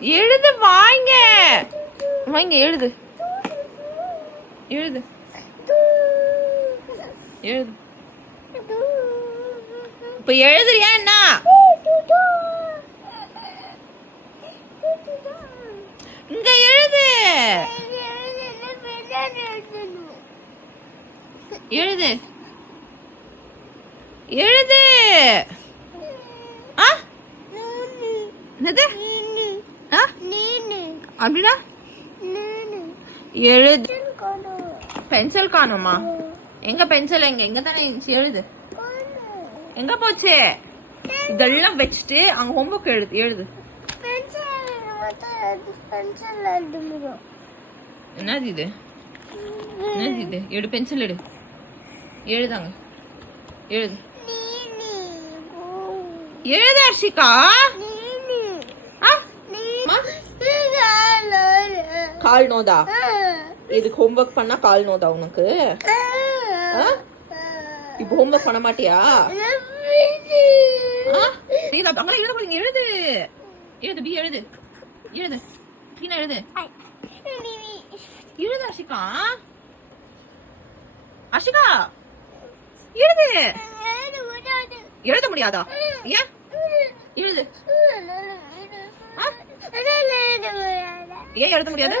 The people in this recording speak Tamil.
எழுது வாங்க. வாங்க எழுது. எழுது. எழுது. இப்ப எழுதுறியா என்ன? இங்க எழுது. எழுது. எழுது. என்னது? அப்படின்னா எழுது. பென்சில் காணுமா? எங்க பென்சில்? எங்க தானே இருந்துச்சு? எழுது. எங்க போச்சு? இதெல்லாம் வச்சுட்டு அங்க ஹோம்வொர்க் எழுது. எழுது. என்னது இது? என்னது இது? எடு பென்சில் எடு. எழுதாங்க. எழுது. எழுது அர்ஷிகா. கால் நோதா? இதுக்கு ஹோம்வொர்க் பண்ணா கால் நோதா உனக்கு? இப்போ ஹோம்வொர்க் பண்ண மாட்டியா? எழுது. எழுது. பி எழுது. எழுது. பீனா எழுது. எழுது அர்ஷிகா. அர்ஷிகா எழுது. எழுத முடியாதா? ஏன்? எழுது. ஏன் எழுத முடியாது?